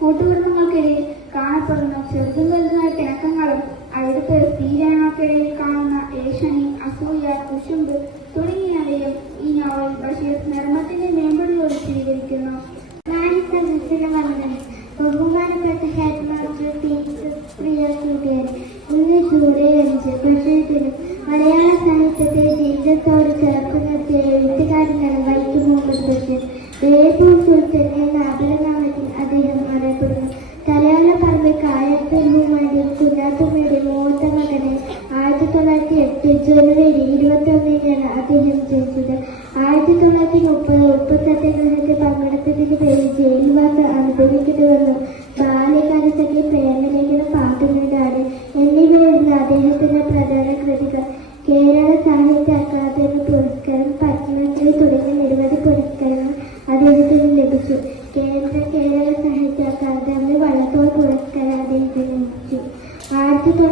കൂട്ടുകുടുംബങ്ങൾക്കിടയിൽ കാണപ്പെടുന്ന ചെറുതും വലുതുമായ പിണക്കങ്ങളും അവിടുത്തെ സ്ത്രീജനങ്ങൾക്കിടയിൽ കാണുന്ന ഏഷണി, അസൂയ, കുശുമ്പ് തുടങ്ങിയവയും ഈ നോവൽ ബഷീർ നർമ്മത്തിന്റെ മേമ്പടിയോട് സ്വീകരിക്കുന്നു. ബഹുമാനപ്പെട്ട ഹെഡ്മാസ്റ്റർ പ്രിയ കൂട്ടുകാരെ, ഇന്ന് ജൂലൈ 5 ബഷീറിനും മലയാള സാഹിത്യത്തെ ജീവിതത്തോട് ചേർത്ത് നിർത്തിയ എഴുത്തുകാരനാണ് വൈക്കം മുഹമ്മദ് ബഷീർ. ബേപ്പൂർ സുൽത്താൻ എന്ന അപരനാമത്തിൽ അദ്ദേഹം അറിയപ്പെടുന്നു. തലയോലപ്പറമ്പ് കായത്തുമ്മയുടെ കുഞ്ഞാത്തുമ്മയുടെ മൂത്ത മകനെ 1908 ജനുവരി 21 അദ്ദേഹം ജനിച്ചത്. 1930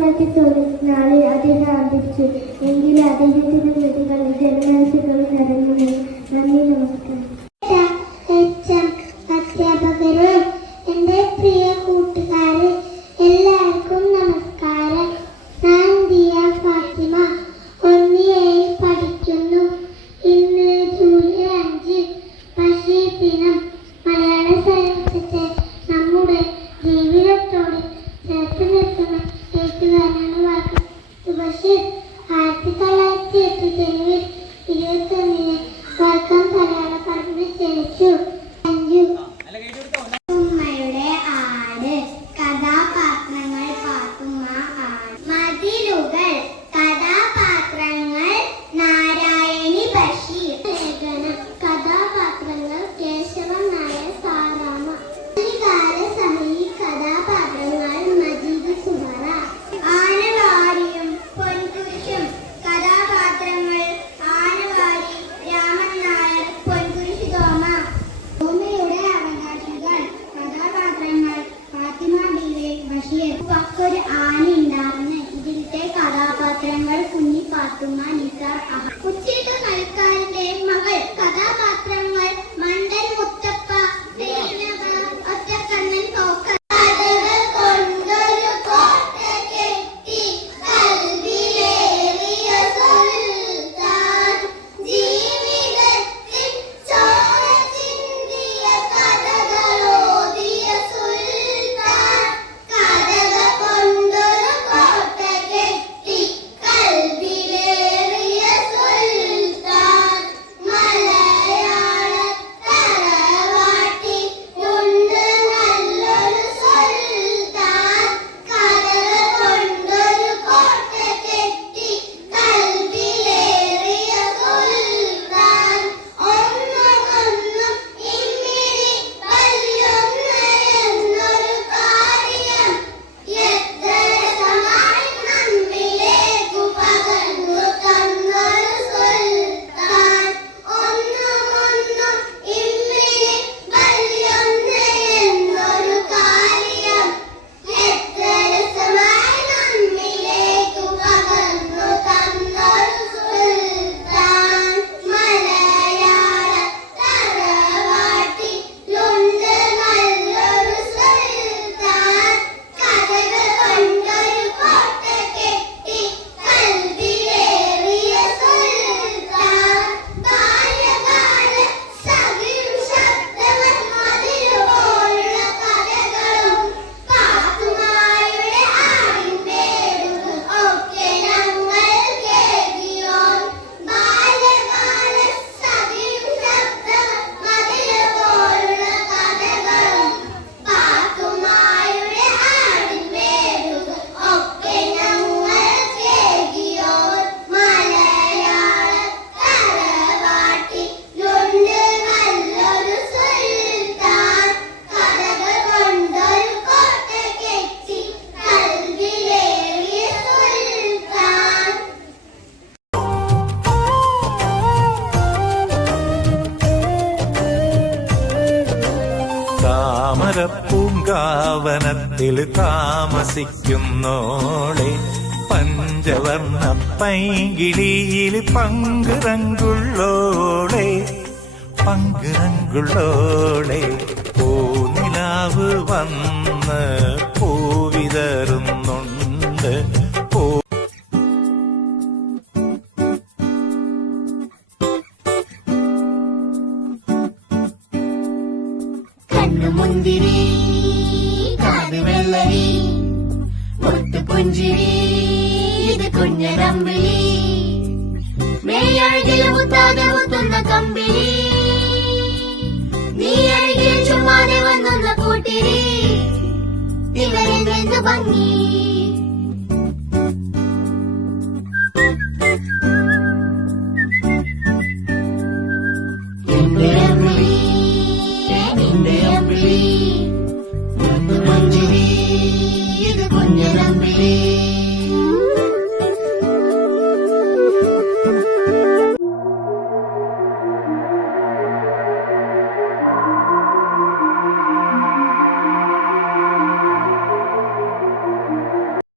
എന്നൊക്കെ ചോദിച്ച നാളിൽ അദ്ദേഹം അന്തരിച്ചു. എങ്കിലും അദ്ദേഹത്തിന്റെ കൃതികളിൽ ജനമനസ്സുകളും നിറഞ്ഞു. നന്ദി, നമസ്കാരം. അധ്യാപകരും എന്റെ പ്രിയ കൂട്ടുകാരെ എല്ലാവർക്കും നമസ്കാരം. ഞാൻ ദിയ ഫാത്തിമ, 1A പഠിക്കുന്നു. ഇന്ന് ജൂലൈ 5 ബഷീർ ദിനം. മലയാള സാഹിത്യത്തെ നമ്മുടെ ജീവിതത്തോട് ചേർത്ത് നിർത്തുന്ന എഴുത്തുകാരനാണ് വൈക്കം ബഷീർ. 1908 ജനുവരി 21 വൈക്കം മലയാളപ്പറമ്പിൽ ജനിച്ചു. ഉമ്മയുടെ ആട്. കഥാപാത്രങ്ങൾ പാത്തുമ്മ, ആട്. മതിലുകൾ. കഥാപാത്രങ്ങൾ നാരായണി ബഷീർ. ലേഖനം. കഥാപാത്രങ്ങൾ കേശവൻ നായർ, സാറാമ. ബാല്യകാലസഖി. കഥാപാത്രങ്ങൾ മജീദ്, സുഹറ. ആനവാരിയും പൊൻകുരിശും. കഥാപാത്രങ്ങൾ ആനവാരി രാമൻ നായർ, പൊൻകുരിശ് തോമ. ഭൂമിയുടെ അവകാശികൾ. കഥാപാത്രങ്ങൾ ഫാത്തിമ ബീവി, ബഷീർ. ഒരു ആന ഉണ്ടായിരുന്നു. ഇതിലത്തെ കഥാപാത്രങ്ങൾ കുഞ്ഞി, പാത്തുമ്മ, നിസാർ, അഹമ്മദ്. കുച്ചിട്ട് കളിക്കാരന്റെ മകൾ. കഥാപാത്രങ്ങൾ മണ്ടൻ, മുത്തപ്പ, സൈനബ, ഒറ്റക്കണ്ണൻ, പോക്കർ. താമരപ്പൂങ്കാവനത്തിൽ താമസിക്കുന്നോളെ, പഞ്ചവർണ്ണ പൈങ്കിളിയിൽ പങ്കുറങ്കുള്ളോളെ, പങ്കുറങ്കുള്ളോളെ. പൂനിലാവ് വന്ന് പൂവിതറുന്നുണ്ട്. മുന്തിരി, കാത് വെള്ളരി, മുത്തുപുഞ്ചിരി, ഇത് കുഞ്ഞരമ്പിളി, മെയ്യഴകില് മുത്താതെ മുത്തുന്ന കമ്പിളി, നീ അഴകിൽ ചുമ്മാതെ വന്നുന്ന കൂട്ടിരി, ഇവരെന്ത് ഭംഗി.